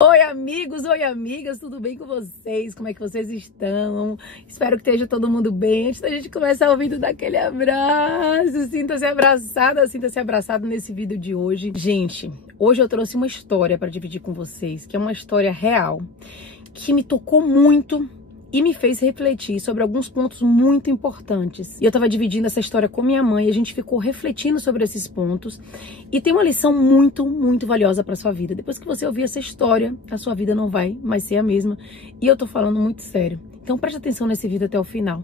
Oi amigos, oi amigas, tudo bem com vocês? Como é que vocês estão? Espero que esteja todo mundo bem. Antes da gente começar ouvindo daquele abraço, sinta-se abraçado nesse vídeo de hoje. Gente, hoje eu trouxe uma história para dividir com vocês, que é uma história real, que me tocou muito e me fez refletir sobre alguns pontos muito importantes. E eu tava dividindo essa história com minha mãe e a gente ficou refletindo sobre esses pontos. E tem uma lição muito valiosa para sua vida. Depois que você ouvir essa história, a sua vida não vai mais ser a mesma. E eu tô falando muito sério. Então preste atenção nesse vídeo até o final.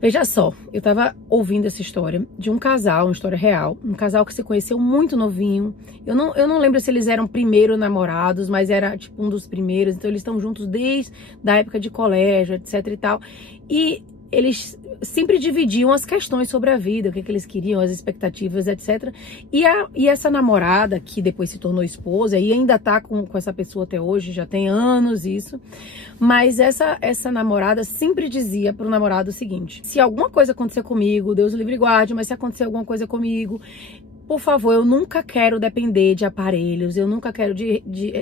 Veja só, eu tava ouvindo essa história de um casal, uma história real, um casal que se conheceu muito novinho. Eu não lembro se eles eram primeiro namorados, mas era tipo um dos primeiros, então eles estão juntos desde a época de colégio, etc e tal. E eles sempre dividiam as questões sobre a vida, o que eles queriam, as expectativas, etc. E essa namorada, que depois se tornou esposa, e ainda tá com essa pessoa até hoje, já tem anos isso, mas essa namorada sempre dizia pro namorado o seguinte: se alguma coisa acontecer comigo, Deus o livre e guarde, mas se acontecer alguma coisa comigo, por favor, eu nunca quero depender de aparelhos, eu nunca quero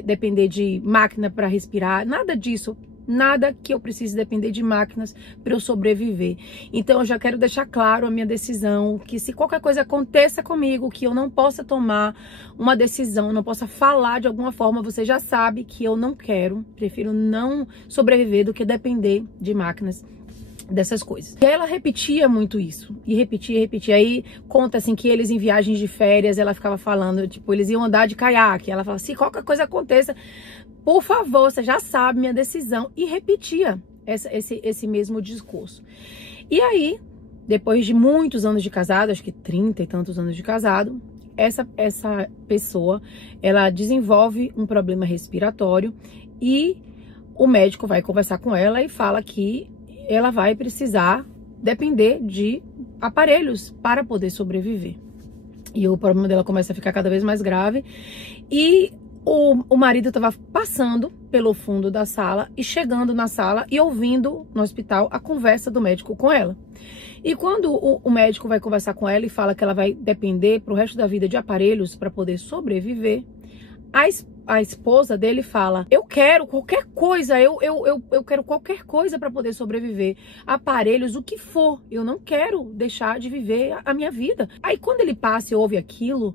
depender de máquina para respirar, nada disso. Nada que eu precise depender de máquinas para eu sobreviver. Então eu já quero deixar claro a minha decisão, que se qualquer coisa aconteça comigo, que eu não possa tomar uma decisão, não possa falar de alguma forma, você já sabe que eu não quero, prefiro não sobreviver do que depender de máquinas, dessas coisas. E ela repetia muito isso, e repetia. Aí conta assim que eles em viagens de férias, ela ficava falando, tipo, eles iam andar de caiaque, ela falava, se qualquer coisa aconteça, por favor, você já sabe minha decisão, e repetia esse mesmo discurso. E aí, depois de muitos anos de casado, acho que 30 e tantos anos de casado, essa pessoa, ela desenvolve um problema respiratório, e o médico vai conversar com ela e fala que ela vai precisar depender de aparelhos para poder sobreviver. E o problema dela começa a ficar cada vez mais grave. E o marido estava passando pelo fundo da sala e chegando na sala e ouvindo no hospital a conversa do médico com ela. E quando o médico vai conversar com ela e fala que ela vai depender pro resto da vida de aparelhos para poder sobreviver, a esposa dele fala: eu quero qualquer coisa, eu quero qualquer coisa para poder sobreviver, aparelhos, o que for, eu não quero deixar de viver a minha vida. Aí quando ele passa e ouve aquilo,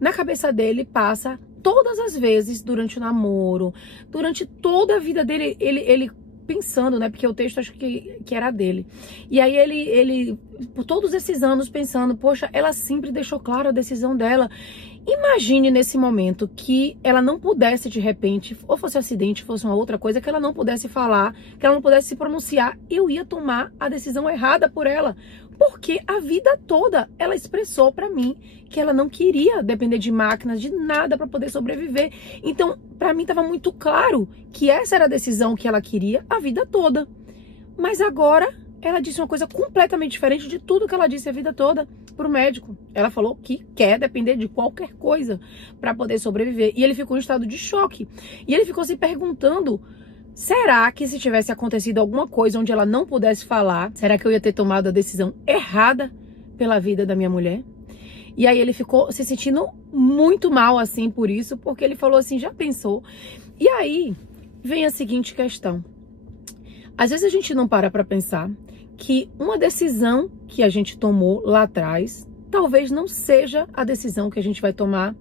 na cabeça dele passa todas as vezes durante o namoro, durante toda a vida dele, ele pensando, né, porque o texto acho que era dele. E aí ele por todos esses anos pensando, poxa, ela sempre deixou clara a decisão dela. Imagine nesse momento que ela não pudesse de repente, ou fosse um acidente, fosse uma outra coisa, que ela não pudesse falar, que ela não pudesse se pronunciar, eu ia tomar a decisão errada por ela. Porque a vida toda ela expressou pra mim que ela não queria depender de máquinas, de nada para poder sobreviver. Então, pra mim tava muito claro que essa era a decisão que ela queria a vida toda. Mas agora ela disse uma coisa completamente diferente de tudo que ela disse a vida toda pro médico. Ela falou que quer depender de qualquer coisa para poder sobreviver. E ele ficou em estado de choque. E ele ficou se perguntando: será que se tivesse acontecido alguma coisa onde ela não pudesse falar, será que eu ia ter tomado a decisão errada pela vida da minha mulher? E aí ele ficou se sentindo muito mal assim por isso, porque ele falou assim, já pensou? E aí vem a seguinte questão. Às vezes a gente não para pensar que uma decisão que a gente tomou lá atrás, talvez não seja a decisão que a gente vai tomar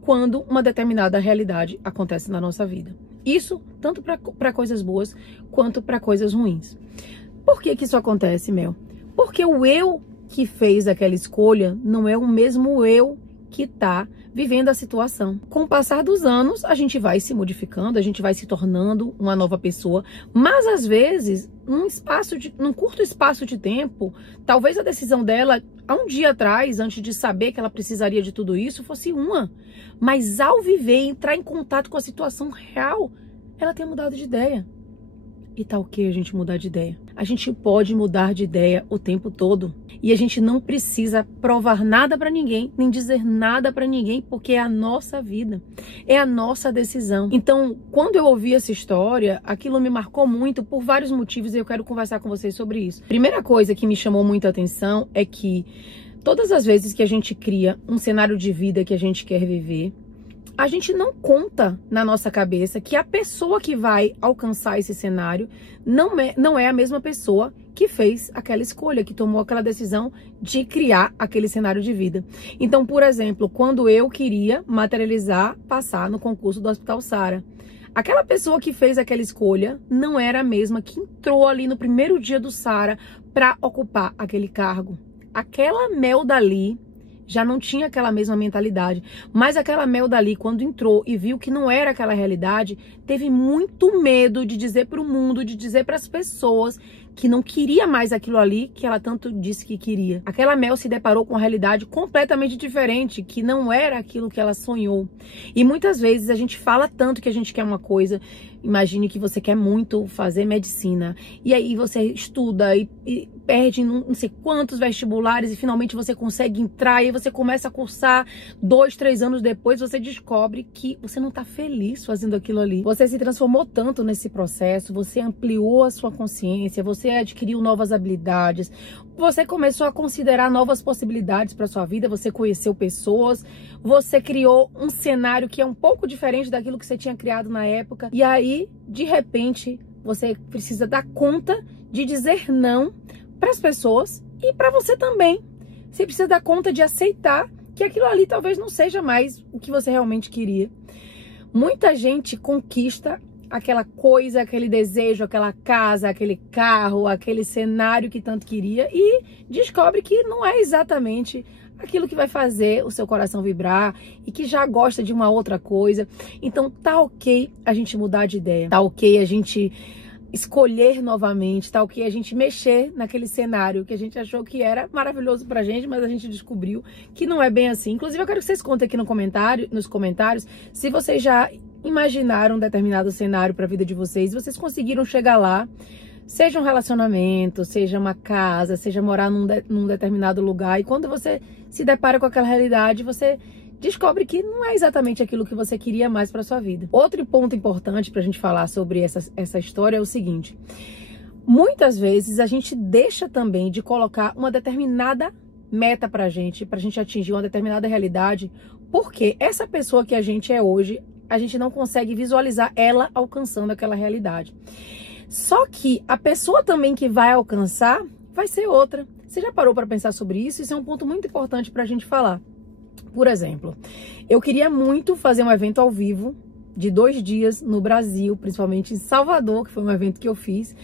quando uma determinada realidade acontece na nossa vida. Isso tanto para coisas boas quanto para coisas ruins. Por que isso acontece, Mel? Porque o eu que fez aquela escolha não é o mesmo eu que está vivendo a situação. Com o passar dos anos, a gente vai se modificando, a gente vai se tornando uma nova pessoa, mas às vezes, num curto espaço de tempo, talvez a decisão dela, há um dia atrás, antes de saber que ela precisaria de tudo isso, fosse uma. Mas ao viver, entrar em contato com a situação real, ela tem mudado de ideia. E tá ok a gente mudar de ideia. A gente pode mudar de ideia o tempo todo. E a gente não precisa provar nada pra ninguém, nem dizer nada pra ninguém, porque é a nossa vida. É a nossa decisão. Então, quando eu ouvi essa história, aquilo me marcou muito por vários motivos e eu quero conversar com vocês sobre isso. Primeira coisa que me chamou muita atenção é que todas as vezes que a gente cria um cenário de vida que a gente quer viver, a gente não conta na nossa cabeça que a pessoa que vai alcançar esse cenário não é a mesma pessoa que fez aquela escolha, que tomou aquela decisão de criar aquele cenário de vida. Então, por exemplo, quando eu queria materializar, passar no concurso do Hospital Sara, aquela pessoa que fez aquela escolha não era a mesma que entrou ali no primeiro dia do Sara para ocupar aquele cargo. Aquela Mel dali já não tinha aquela mesma mentalidade, mas aquela Mel dali, quando entrou e viu que não era aquela realidade, teve muito medo de dizer para o mundo, de dizer para as pessoas que não queria mais aquilo ali que ela tanto disse que queria. Aquela Mel se deparou com uma realidade completamente diferente, que não era aquilo que ela sonhou. E muitas vezes a gente fala tanto que a gente quer uma coisa. Imagine que você quer muito fazer medicina, e aí você estuda e perde não sei quantos vestibulares e finalmente você consegue entrar, e aí você começa a cursar, 2, 3 anos depois você descobre que você não está feliz fazendo aquilo ali. Você se transformou tanto nesse processo, você ampliou a sua consciência, você adquiriu novas habilidades, você começou a considerar novas possibilidades para sua vida, você conheceu pessoas, você criou um cenário que é um pouco diferente daquilo que você tinha criado na época, e aí, de repente, você precisa dar conta de dizer não para as pessoas e para você também. Você precisa dar conta de aceitar que aquilo ali talvez não seja mais o que você realmente queria. Muita gente conquista aquela coisa, aquele desejo, aquela casa, aquele carro, aquele cenário que tanto queria e descobre que não é exatamente aquilo que vai fazer o seu coração vibrar e que já gosta de uma outra coisa. Então tá ok a gente mudar de ideia, tá ok a gente escolher novamente, tá ok a gente mexer naquele cenário que a gente achou que era maravilhoso pra gente, mas a gente descobriu que não é bem assim. Inclusive eu quero que vocês contem aqui nos comentários se vocês já imaginaram um determinado cenário para a vida de vocês, vocês conseguiram chegar lá, seja um relacionamento, seja uma casa, seja morar num determinado lugar, e quando você se depara com aquela realidade, você descobre que não é exatamente aquilo que você queria mais para sua vida. Outro ponto importante para a gente falar sobre essa história é o seguinte: muitas vezes a gente deixa também de colocar uma determinada meta pra gente atingir uma determinada realidade, porque essa pessoa que a gente é hoje, a gente não consegue visualizar ela alcançando aquela realidade. Só que a pessoa também que vai alcançar vai ser outra. Você já parou para pensar sobre isso? Isso é um ponto muito importante para a gente falar. Por exemplo, eu queria muito fazer um evento ao vivo de 2 dias no Brasil, principalmente em Salvador, que foi um evento que eu fiz,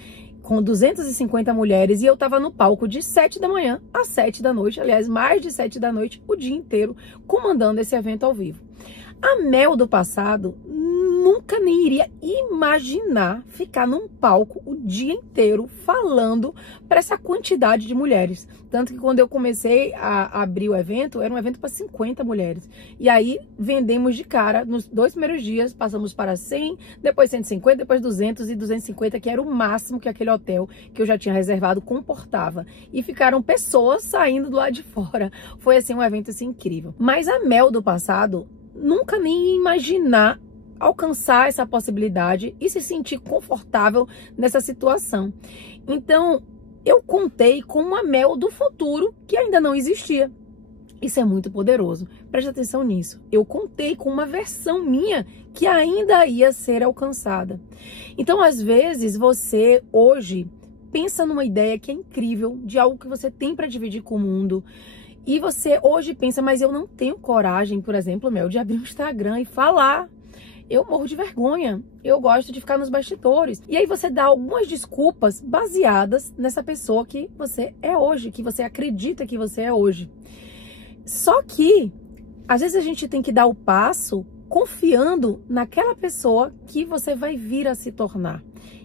com 250 mulheres, e eu tava no palco de 7 da manhã às 7 da noite, aliás, mais de 7 da noite, o dia inteiro, comandando esse evento ao vivo. A Mel do passado nunca nem iria imaginar ficar num palco o dia inteiro falando para essa quantidade de mulheres. Tanto que quando eu comecei a abrir o evento, era um evento para 50 mulheres. E aí vendemos de cara, nos 2 primeiros dias, passamos para 100, depois 150, depois 200 e 250, que era o máximo que aquele hotel que eu já tinha reservado comportava. E ficaram pessoas saindo do lado de fora. Foi assim um evento assim incrível. Mas a Mel do passado nunca nem ia imaginar alcançar essa possibilidade e se sentir confortável nessa situação. Então, eu contei com uma Mel do futuro que ainda não existia. Isso é muito poderoso. Preste atenção nisso. Eu contei com uma versão minha que ainda ia ser alcançada. Então, às vezes, você hoje pensa numa ideia que é incrível, de algo que você tem para dividir com o mundo. E você hoje pensa, mas eu não tenho coragem, por exemplo, Mel, de abrir um Instagram e falar. Eu morro de vergonha, eu gosto de ficar nos bastidores. E aí você dá algumas desculpas baseadas nessa pessoa que você é hoje, que você acredita que você é hoje. Só que, às vezes a gente tem que dar o passo confiando naquela pessoa que você vai vir a se tornar.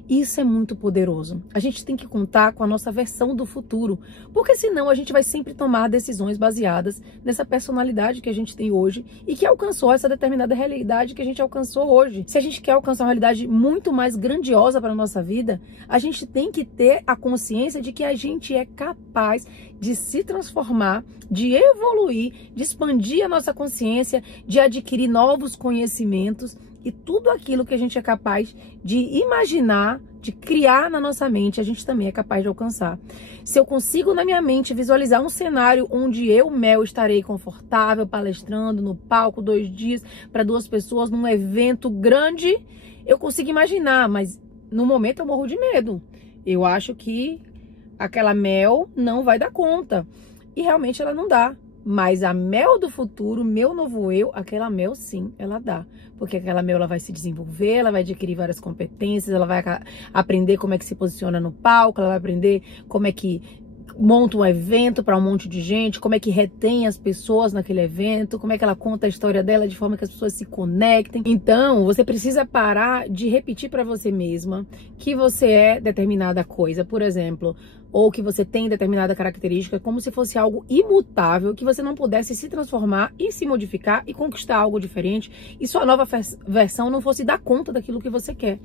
Isso é muito poderoso. A gente tem que contar com a nossa versão do futuro, porque senão a gente vai sempre tomar decisões baseadas nessa personalidade que a gente tem hoje e que alcançou essa determinada realidade que a gente alcançou hoje. Se a gente quer alcançar uma realidade muito mais grandiosa para a nossa vida, a gente tem que ter a consciência de que a gente é capaz de se transformar, de evoluir, de expandir a nossa consciência, de adquirir novos conhecimentos. E tudo aquilo que a gente é capaz de imaginar de criar na nossa mente, a gente também é capaz de alcançar. Se eu consigo na minha mente visualizar um cenário onde eu, Mel, estarei confortável palestrando no palco 2 dias para 2 pessoas num evento grande, eu consigo imaginar, mas no momento eu morro de medo. Eu acho que aquela Mel não vai dar conta. E realmente ela não dá. Mas a Mel do futuro, meu novo eu, aquela Mel sim, ela dá. Porque aquela Mel ela vai se desenvolver, ela vai adquirir várias competências, ela vai aprender como é que se posiciona no palco, ela vai aprender como é que monta um evento para um monte de gente, como é que retém as pessoas naquele evento, como é que ela conta a história dela de forma que as pessoas se conectem. Então, você precisa parar de repetir para você mesma que você é determinada coisa, por exemplo, ou que você tem determinada característica, como se fosse algo imutável, que você não pudesse se transformar e se modificar e conquistar algo diferente, e sua nova versão não fosse dar conta daquilo que você quer.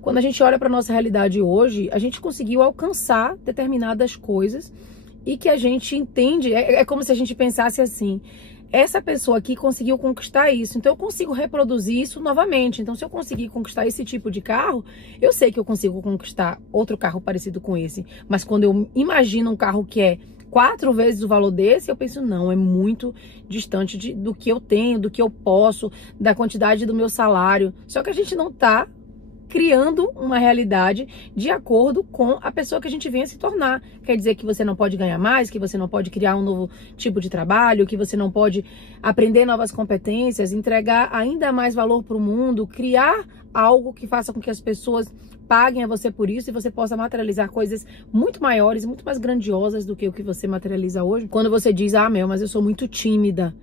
Quando a gente olha para nossa realidade hoje, a gente conseguiu alcançar determinadas coisas e que a gente entende, é como se a gente pensasse assim: essa pessoa aqui conseguiu conquistar isso, então eu consigo reproduzir isso novamente. Então, se eu conseguir conquistar esse tipo de carro, eu sei que eu consigo conquistar outro carro parecido com esse. Mas quando eu imagino um carro que é 4 vezes o valor desse, eu penso, não, é muito distante do que eu tenho, do que eu posso, da quantidade do meu salário. Só que a gente não tá criando uma realidade de acordo com a pessoa que a gente venha se tornar. Quer dizer que você não pode ganhar mais, que você não pode criar um novo tipo de trabalho, que você não pode aprender novas competências, entregar ainda mais valor para o mundo, criar algo que faça com que as pessoas paguem a você por isso e você possa materializar coisas muito maiores, muito mais grandiosas do que o que você materializa hoje. Quando você diz, ah, Mel, mas eu sou muito tímida.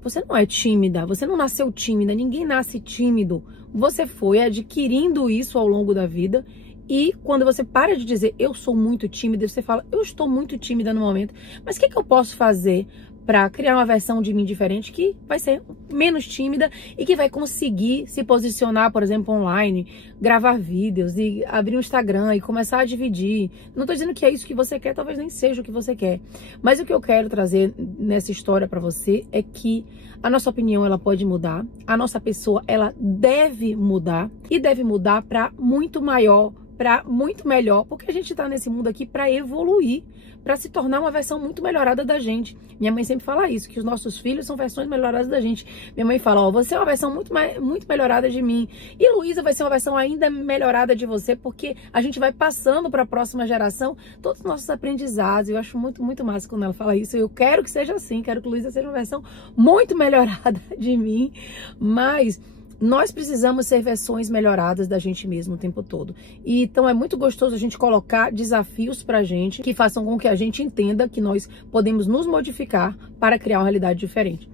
Você não é tímida, você não nasceu tímida, ninguém nasce tímido. Você foi adquirindo isso ao longo da vida e quando você para de dizer, eu sou muito tímida, você fala, eu estou muito tímida no momento, mas o que eu posso fazer para criar uma versão de mim diferente que vai ser menos tímida e que vai conseguir se posicionar, por exemplo, online, gravar vídeos e abrir um Instagram e começar a dividir. Não estou dizendo que é isso que você quer, talvez nem seja o que você quer. Mas o que eu quero trazer nessa história para você é que a nossa opinião ela pode mudar, a nossa pessoa ela deve mudar e deve mudar para muito maior, para muito melhor, porque a gente está nesse mundo aqui para evoluir, para se tornar uma versão muito melhorada da gente. Minha mãe sempre fala isso, que os nossos filhos são versões melhoradas da gente. Minha mãe fala, ó, você é uma versão muito melhorada de mim. E Luísa vai ser uma versão ainda melhorada de você, porque a gente vai passando para a próxima geração todos os nossos aprendizados. Eu acho muito massa quando ela fala isso. Eu quero que seja assim, quero que Luísa seja uma versão muito melhorada de mim, mas nós precisamos ser versões melhoradas da gente mesmo o tempo todo. E então é muito gostoso a gente colocar desafios pra gente que façam com que a gente entenda que nós podemos nos modificar para criar uma realidade diferente.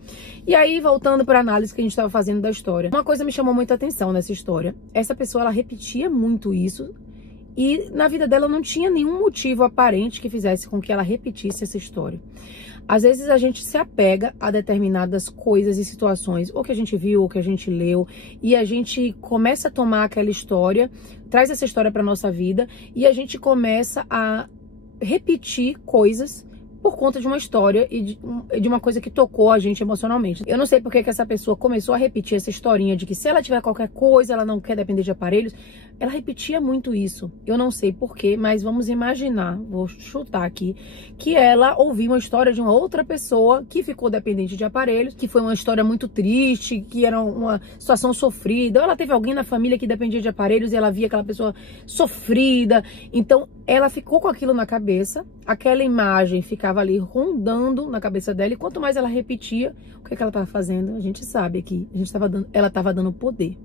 E aí, voltando para a análise que a gente estava fazendo da história, uma coisa me chamou muita atenção nessa história. Essa pessoa, ela repetia muito isso e na vida dela não tinha nenhum motivo aparente que fizesse com que ela repetisse essa história. Às vezes a gente se apega a determinadas coisas e situações, ou que a gente viu, ou que a gente leu, e a gente começa a tomar aquela história, traz essa história para nossa vida, e a gente começa a repetir coisas por conta de uma história e de uma coisa que tocou a gente emocionalmente. Eu não sei porque que essa pessoa começou a repetir essa historinha de que se ela tiver qualquer coisa, ela não quer depender de aparelhos. Ela repetia muito isso. Eu não sei porquê, mas vamos imaginar, vou chutar aqui, que ela ouviu uma história de uma outra pessoa que ficou dependente de aparelhos, que foi uma história muito triste, que era uma situação sofrida. Ou ela teve alguém na família que dependia de aparelhos e ela via aquela pessoa sofrida. Então, ela ficou com aquilo na cabeça, aquela imagem ficava ali rondando na cabeça dela, e quanto mais ela repetia, o que ela estava fazendo? A gente sabe aqui, ela estava dando poder.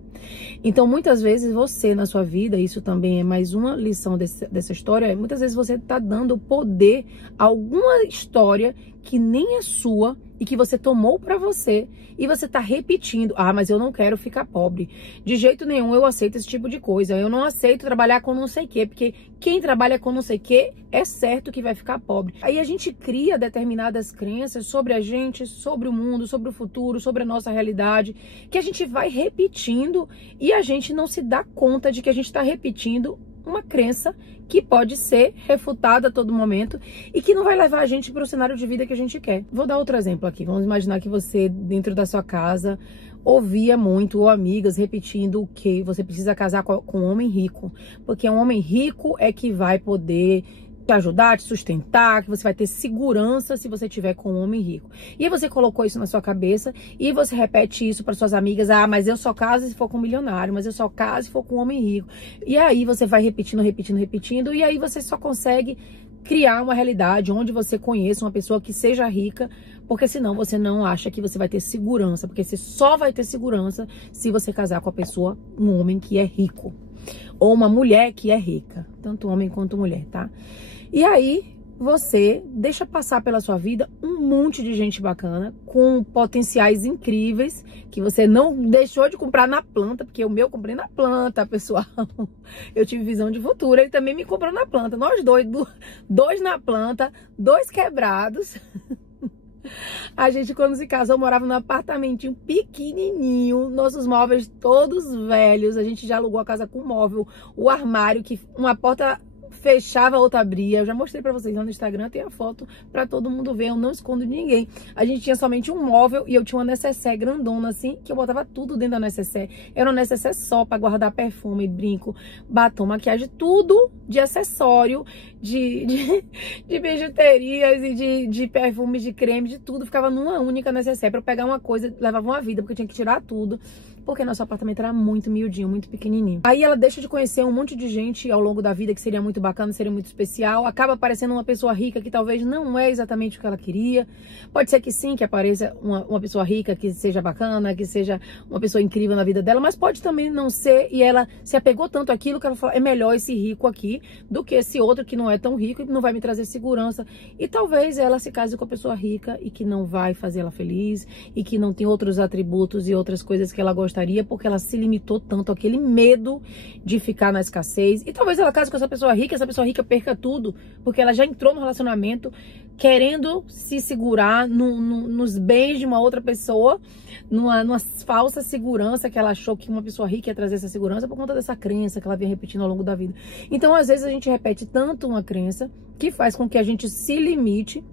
Então, muitas vezes você na sua vida, isso também é mais uma lição dessa história, muitas vezes você está dando poder a alguma história que nem é sua e que você tomou pra você e você tá repetindo. Ah, mas eu não quero ficar pobre. De jeito nenhum eu aceito esse tipo de coisa. Eu não aceito trabalhar com não sei o quê, porque quem trabalha com não sei o quê é certo que vai ficar pobre. Aí a gente cria determinadas crenças sobre a gente, sobre o mundo, sobre o futuro, sobre a nossa realidade, que a gente vai repetindo e a gente não se dá conta de que a gente tá repetindo uma crença que pode ser refutada a todo momento e que não vai levar a gente para o cenário de vida que a gente quer. Vou dar outro exemplo aqui. Vamos imaginar que você, dentro da sua casa, ouvia muito, ou amigas repetindo que você precisa casar com um homem rico, porque um homem rico é que vai poder te ajudar, te sustentar, que você vai ter segurança se você tiver com um homem rico. E aí você colocou isso na sua cabeça e você repete isso para suas amigas: ah, mas eu só caso se for com um milionário, mas eu só caso se for com um homem rico. E aí você vai repetindo, e aí você só consegue criar uma realidade onde você conheça uma pessoa que seja rica, porque senão você não acha que você vai ter segurança, porque você só vai ter segurança se você casar com a pessoa, um homem que é rico, ou uma mulher que é rica, tanto homem quanto mulher, tá? E aí você deixa passar pela sua vida um monte de gente bacana, com potenciais incríveis, que você não deixou de comprar na planta, porque o meu eu comprei na planta, pessoal. Eu tive visão de futuro, ele também me comprou na planta. Nós dois na planta, 2 quebrados. A gente, quando se casou, morava num apartamentinho pequenininho, nossos móveis todos velhos. A gente já alugou a casa com móvel, o armário, que uma porta fechava, a outra abria. Eu já mostrei pra vocês lá no Instagram, tem a foto pra todo mundo ver, eu não escondo de ninguém. A gente tinha somente um móvel e eu tinha uma necessaire grandona assim, que eu botava tudo dentro da necessaire. Era uma necessaire só pra guardar perfume, brinco, batom, maquiagem, tudo de acessório, de bijuterias e de perfumes, de creme, de tudo. Ficava numa única necessaire. Pra eu pegar uma coisa, levava uma vida, porque eu tinha que tirar tudo, porque nosso apartamento era muito miudinho, muito pequenininho. Aí ela deixa de conhecer um monte de gente ao longo da vida que seria muito bacana, seria muito especial. Acaba aparecendo uma pessoa rica que talvez não é exatamente o que ela queria. Pode ser que sim, que apareça uma pessoa rica que seja bacana, que seja uma pessoa incrível na vida dela, mas pode também não ser, e ela se apegou tanto àquilo que ela falou: é melhor esse rico aqui do que esse outro que não é tão rico e não vai me trazer segurança. E talvez ela se case com a pessoa rica e que não vai fazer ela feliz, e que não tem outros atributos e outras coisas que ela gostaria, porque ela se limitou tanto àquele medo de ficar na escassez. E talvez ela case com essa pessoa rica perca tudo, porque ela já entrou no relacionamento querendo se segurar nos bens de uma outra pessoa, numa falsa segurança que ela achou que uma pessoa rica ia trazer essa segurança, por conta dessa crença que ela vem repetindo ao longo da vida. Então, às vezes, a gente repete tanto uma crença que faz com que a gente se limite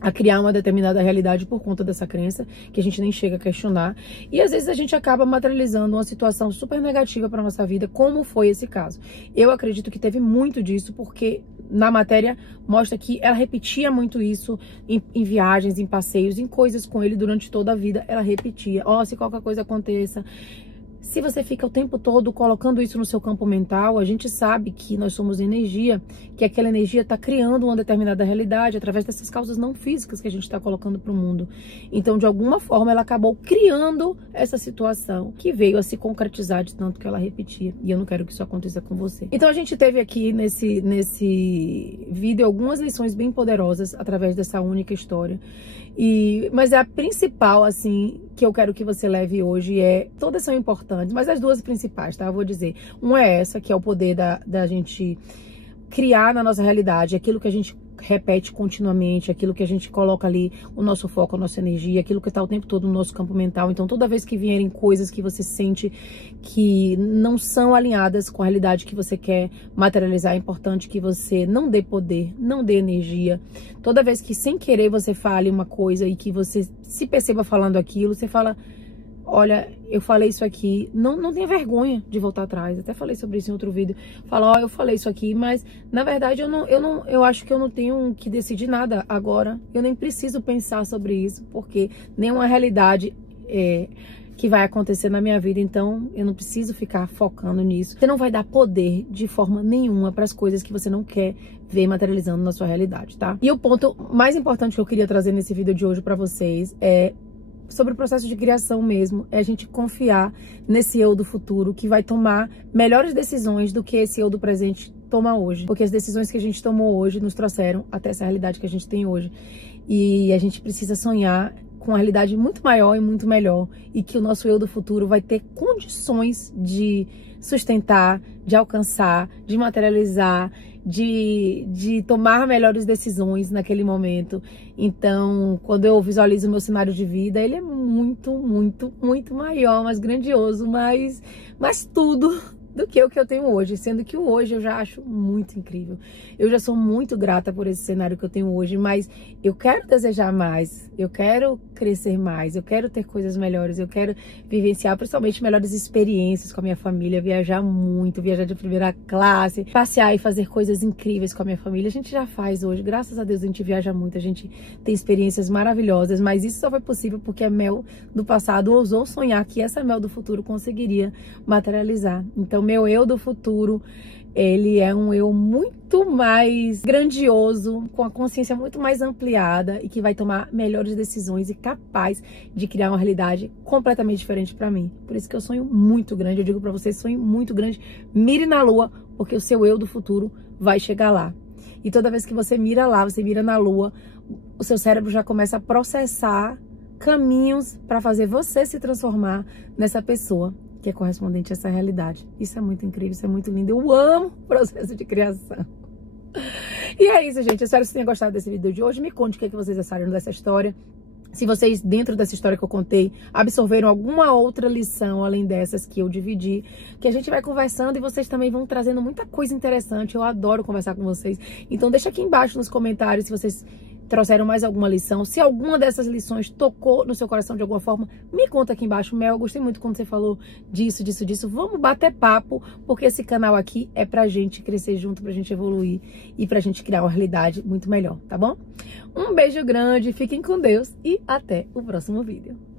a criar uma determinada realidade por conta dessa crença, que a gente nem chega a questionar. E às vezes a gente acaba materializando uma situação super negativa para nossa vida, como foi esse caso. Eu acredito que teve muito disso, porque na matéria mostra que ela repetia muito isso em viagens, em passeios, em coisas com ele durante toda a vida. Ela repetia: ó, se qualquer coisa aconteça. Se você fica o tempo todo colocando isso no seu campo mental, a gente sabe que nós somos energia, que aquela energia está criando uma determinada realidade através dessas causas não físicas que a gente está colocando para o mundo. Então, de alguma forma, ela acabou criando essa situação que veio a se concretizar de tanto que ela repetia. E eu não quero que isso aconteça com você. Então, a gente teve aqui nesse vídeo algumas lições bem poderosas através dessa única história. Mas a principal, assim, que eu quero que você leve hoje todas são importantes, mas as duas principais, tá? Eu vou dizer. Uma é essa, que é o poder da gente criar na nossa realidade aquilo que a gente repete continuamente, aquilo que a gente coloca ali, o nosso foco, a nossa energia, aquilo que está o tempo todo no nosso campo mental. Então, toda vez que vierem coisas que você sente que não são alinhadas com a realidade que você quer materializar, é importante que você não dê poder, não dê energia. Toda vez que sem querer você fale uma coisa e que você se perceba falando aquilo, você fala: olha, eu falei isso aqui, não tenha vergonha de voltar atrás. Até falei sobre isso em outro vídeo. Fala: ó, eu falei isso aqui, mas na verdade eu acho que eu não tenho que decidir nada agora. Eu nem preciso pensar sobre isso, porque nenhuma realidade que vai acontecer na minha vida, então eu não preciso ficar focando nisso. Você não vai dar poder de forma nenhuma para as coisas que você não quer ver materializando na sua realidade, tá? E o ponto mais importante que eu queria trazer nesse vídeo de hoje para vocês é sobre o processo de criação mesmo, é a gente confiar nesse eu do futuro que vai tomar melhores decisões do que esse eu do presente toma hoje. Porque as decisões que a gente tomou hoje nos trouxeram até essa realidade que a gente tem hoje. E a gente precisa sonhar com uma realidade muito maior e muito melhor, e que o nosso eu do futuro vai ter condições de sustentar, de alcançar, de materializar, de tomar melhores decisões naquele momento. Então, quando eu visualizo o meu cenário de vida, ele é muito, muito, muito maior, mais grandioso, mais tudo do que o que eu tenho hoje, sendo que o hoje eu já acho muito incrível. Eu já sou muito grata por esse cenário que eu tenho hoje, mas eu quero desejar mais, eu quero crescer mais, eu quero ter coisas melhores, eu quero vivenciar principalmente melhores experiências com a minha família, viajar muito, viajar de primeira classe, passear e fazer coisas incríveis com a minha família. A gente já faz hoje, graças a Deus a gente viaja muito, a gente tem experiências maravilhosas, mas isso só foi possível porque a Mel do passado ousou sonhar que essa Mel do futuro conseguiria materializar. Então, meu eu do futuro, ele é um eu muito mais grandioso, com a consciência muito mais ampliada e que vai tomar melhores decisões e capaz de criar uma realidade completamente diferente para mim. Por isso que eu sonho muito grande, eu digo para vocês, sonho muito grande, mire na lua, porque o seu eu do futuro vai chegar lá. E toda vez que você mira lá, você mira na lua, o seu cérebro já começa a processar caminhos para fazer você se transformar nessa pessoa que é correspondente a essa realidade. Isso é muito incrível, isso é muito lindo. Eu amo o processo de criação. E é isso, gente. Eu espero que vocês tenham gostado desse vídeo de hoje. Me conte o que vocês acharam dessa história. Se vocês, dentro dessa história que eu contei, absorveram alguma outra lição, além dessas que eu dividi, que a gente vai conversando e vocês também vão trazendo muita coisa interessante. Eu adoro conversar com vocês. Então deixa aqui embaixo nos comentários se vocês trouxeram mais alguma lição. Se alguma dessas lições tocou no seu coração de alguma forma, me conta aqui embaixo. Mel, eu gostei muito quando você falou disso. Vamos bater papo, porque esse canal aqui é pra gente crescer junto, pra gente evoluir e pra gente criar uma realidade muito melhor, tá bom? Um beijo grande, fiquem com Deus e até o próximo vídeo.